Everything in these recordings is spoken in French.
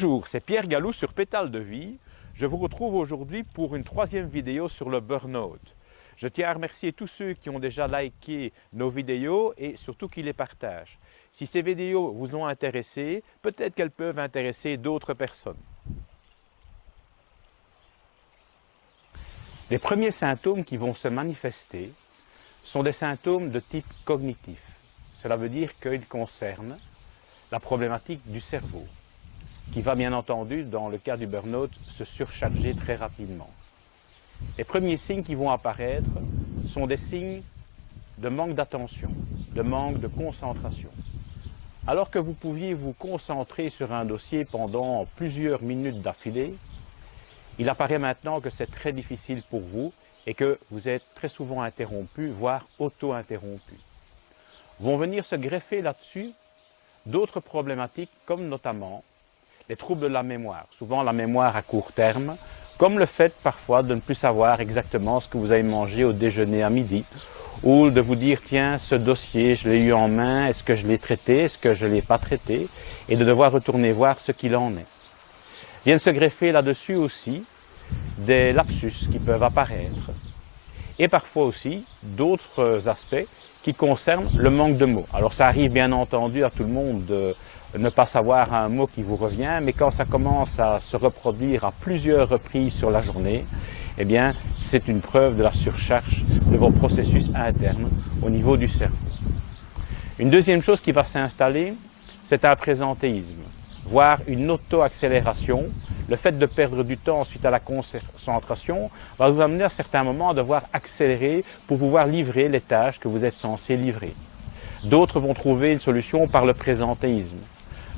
Bonjour, c'est Pierre Gallou sur Pétales de Vie. Je vous retrouve aujourd'hui pour une troisième vidéo sur le burn-out. Je tiens à remercier tous ceux qui ont déjà liké nos vidéos et surtout qui les partagent. Si ces vidéos vous ont intéressé, peut-être qu'elles peuvent intéresser d'autres personnes. Les premiers symptômes qui vont se manifester sont des symptômes de type cognitif. Cela veut dire qu'ils concernent la problématique du cerveau, qui va bien entendu, dans le cas du burn-out, se surcharger très rapidement. Les premiers signes qui vont apparaître sont des signes de manque d'attention, de manque de concentration. Alors que vous pouviez vous concentrer sur un dossier pendant plusieurs minutes d'affilée, il apparaît maintenant que c'est très difficile pour vous et que vous êtes très souvent interrompu, voire auto-interrompu. Vont venir se greffer là-dessus d'autres problématiques comme notamment les troubles de la mémoire, souvent la mémoire à court terme, comme le fait parfois de ne plus savoir exactement ce que vous avez mangé au déjeuner à midi, ou de vous dire tiens, ce dossier, je l'ai eu en main, est-ce que je l'ai traité, est-ce que je ne l'ai pas traité, et de devoir retourner voir ce qu'il en est. Viennent se greffer là-dessus aussi des lapsus qui peuvent apparaître, et parfois aussi d'autres aspects qui concernent le manque de mots. Alors ça arrive bien entendu à tout le monde de ne pas savoir un mot qui vous revient, mais quand ça commence à se reproduire à plusieurs reprises sur la journée, eh bien c'est une preuve de la surcharge de vos processus internes au niveau du cerveau. Une deuxième chose qui va s'installer, c'est un présentéisme, voire une auto-accélération. Le fait de perdre du temps suite à la concentration va vous amener à certains moments à devoir accélérer pour pouvoir livrer les tâches que vous êtes censé livrer. D'autres vont trouver une solution par le présentéisme.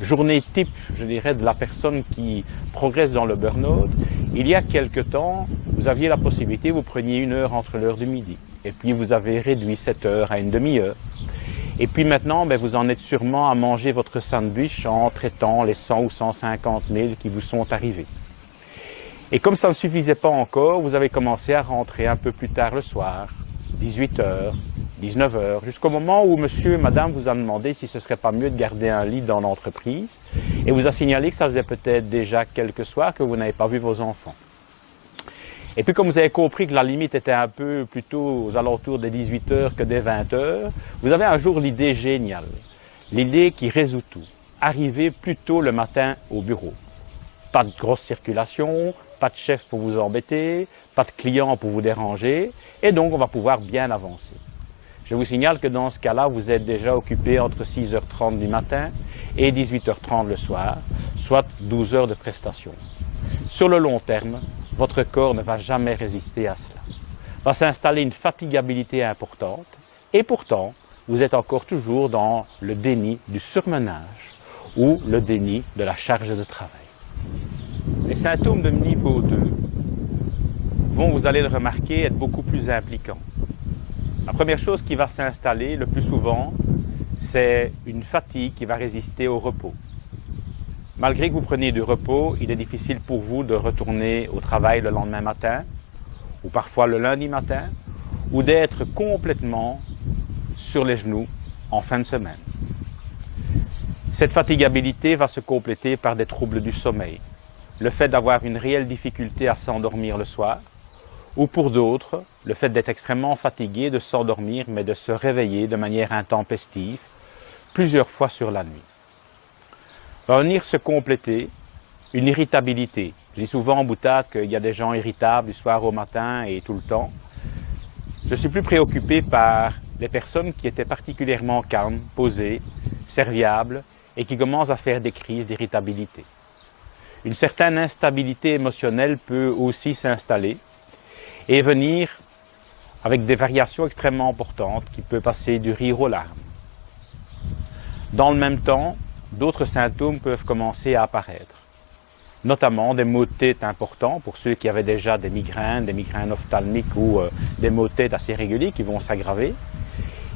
Journée type, je dirais, de la personne qui progresse dans le burn-out. Il y a quelque temps, vous aviez la possibilité, vous preniez 1 heure entre l'heure du midi. Et puis vous avez réduit cette heure à une demi-heure. Et puis maintenant, vous en êtes sûrement à manger votre sandwich en traitant les 100 ou 150 mails qui vous sont arrivés. Et comme ça ne suffisait pas encore, vous avez commencé à rentrer un peu plus tard le soir, 18h, 19h, jusqu'au moment où monsieur et madame vous a demandé si ce ne serait pas mieux de garder un lit dans l'entreprise et vous a signalé que ça faisait peut-être déjà quelques soirs que vous n'avez pas vu vos enfants. Et puis comme vous avez compris que la limite était un peu plutôt aux alentours des 18h que des 20h, vous avez un jour l'idée géniale, l'idée qui résout tout, arriver plus tôt le matin au bureau. Pas de grosse circulation, pas de chef pour vous embêter, pas de clients pour vous déranger, et donc on va pouvoir bien avancer. Je vous signale que dans ce cas-là, vous êtes déjà occupé entre 6h30 du matin et 18h30 le soir, soit 12 heures de prestation. Sur le long terme, votre corps ne va jamais résister à cela. Va s'installer une fatigabilité importante et pourtant, vous êtes encore toujours dans le déni du surmenage ou le déni de la charge de travail. Les symptômes de niveau 2 vont, vous allez le remarquer, être beaucoup plus impliquants. La première chose qui va s'installer le plus souvent, c'est une fatigue qui va résister au repos. Malgré que vous preniez du repos, il est difficile pour vous de retourner au travail le lendemain matin, ou parfois le lundi matin, ou d'être complètement sur les genoux en fin de semaine. Cette fatigabilité va se compléter par des troubles du sommeil, le fait d'avoir une réelle difficulté à s'endormir le soir, ou pour d'autres, le fait d'être extrêmement fatigué, de s'endormir, mais de se réveiller de manière intempestive, plusieurs fois sur la nuit. Va venir se compléter une irritabilité. Je dis souvent en boutade qu'il y a des gens irritables du soir au matin et tout le temps. Je suis plus préoccupé par les personnes qui étaient particulièrement calmes, posées, serviables et qui commencent à faire des crises d'irritabilité. Une certaine instabilité émotionnelle peut aussi s'installer et venir avec des variations extrêmement importantes qui peuvent passer du rire aux larmes. Dans le même temps, d'autres symptômes peuvent commencer à apparaître, notamment des maux de tête importants pour ceux qui avaient déjà des migraines ophtalmiques ou des maux de tête assez réguliers qui vont s'aggraver,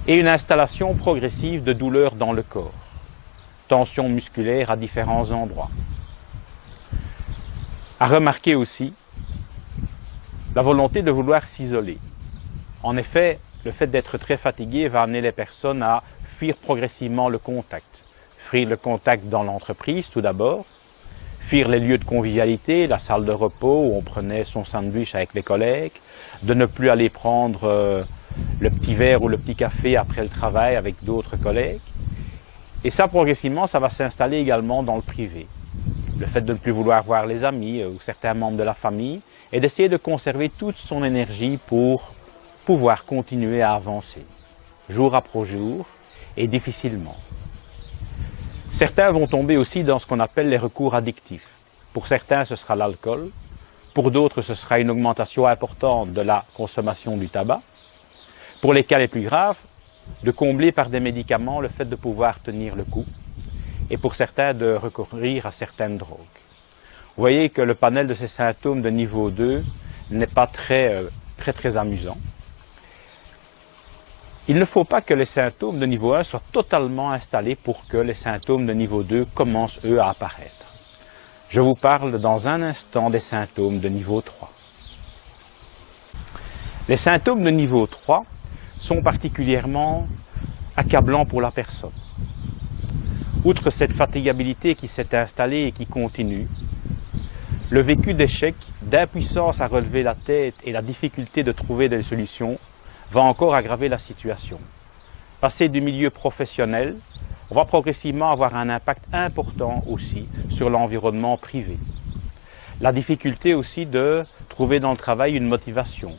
et une installation progressive de douleurs dans le corps, tension musculaire à différents endroits. À remarquer aussi la volonté de vouloir s'isoler. En effet, le fait d'être très fatigué va amener les personnes à fuir progressivement le contact. Fuir le contact dans l'entreprise tout d'abord, fuir les lieux de convivialité, la salle de repos où on prenait son sandwich avec les collègues, de ne plus aller prendre le petit verre ou le petit café après le travail avec d'autres collègues. Et ça, progressivement, ça va s'installer également dans le privé. Le fait de ne plus vouloir voir les amis ou certains membres de la famille et d'essayer de conserver toute son énergie pour pouvoir continuer à avancer, jour après jour et difficilement. Certains vont tomber aussi dans ce qu'on appelle les recours addictifs. Pour certains, ce sera l'alcool. Pour d'autres, ce sera une augmentation importante de la consommation du tabac. Pour les cas les plus graves, de combler par des médicaments le fait de pouvoir tenir le coup. Et pour certains, de recourir à certaines drogues. Vous voyez que le panel de ces symptômes de niveau 2 n'est pas très amusant. Il ne faut pas que les symptômes de niveau 1 soient totalement installés pour que les symptômes de niveau 2 commencent, eux, à apparaître. Je vous parle dans un instant des symptômes de niveau 3. Les symptômes de niveau 3 sont particulièrement accablants pour la personne. Outre cette fatigabilité qui s'est installée et qui continue, le vécu d'échec, d'impuissance à relever la tête et la difficulté de trouver des solutions va encore aggraver la situation. Passer du milieu professionnel, on va progressivement avoir un impact important aussi sur l'environnement privé. La difficulté aussi de trouver dans le travail une motivation,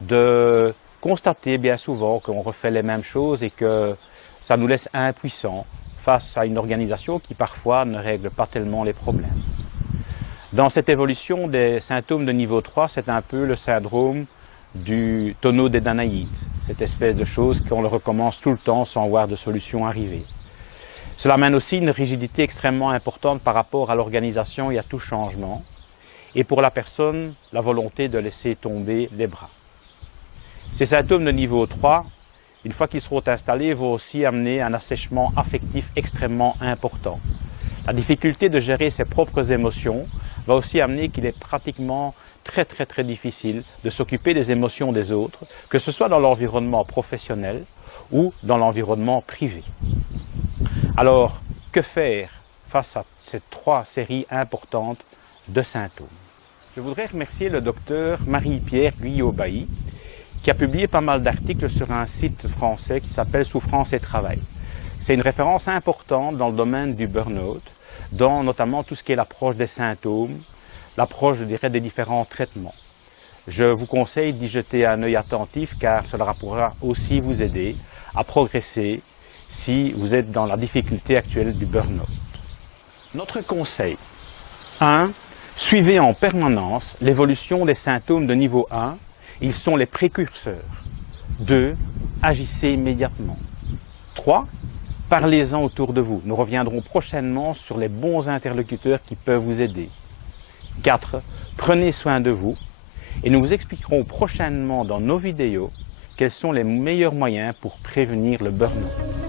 de constater bien souvent qu'on refait les mêmes choses et que ça nous laisse impuissants face à une organisation qui parfois ne règle pas tellement les problèmes. Dans cette évolution des symptômes de niveau 3, c'est un peu le syndrome du tonneau des Danaïdes, cette espèce de chose qu'on le recommence tout le temps sans voir de solution arriver. Cela mène aussi une rigidité extrêmement importante par rapport à l'organisation et à tout changement, et pour la personne, la volonté de laisser tomber les bras. Ces symptômes de niveau 3, une fois qu'ils seront installés, vont aussi amener un assèchement affectif extrêmement important. La difficulté de gérer ses propres émotions va aussi amener qu'il est pratiquement très difficile de s'occuper des émotions des autres, que ce soit dans l'environnement professionnel ou dans l'environnement privé. Alors, que faire face à ces trois séries importantes de symptômes? Je voudrais remercier le docteur Marie-Pierre Guyot-Bailly, qui a publié pas mal d'articles sur un site français qui s'appelle Souffrance et Travail. C'est une référence importante dans le domaine du burn-out, dans notamment tout ce qui est l'approche des symptômes, l'approche, je dirais, des différents traitements. Je vous conseille d'y jeter un œil attentif car cela pourra aussi vous aider à progresser si vous êtes dans la difficulté actuelle du burn-out. Notre conseil 1. Suivez en permanence l'évolution des symptômes de niveau 1. Ils sont les précurseurs. 2. Agissez immédiatement. 3. Parlez-en autour de vous. Nous reviendrons prochainement sur les bons interlocuteurs qui peuvent vous aider. 4. Prenez soin de vous et nous vous expliquerons prochainement dans nos vidéos quels sont les meilleurs moyens pour prévenir le burn-out.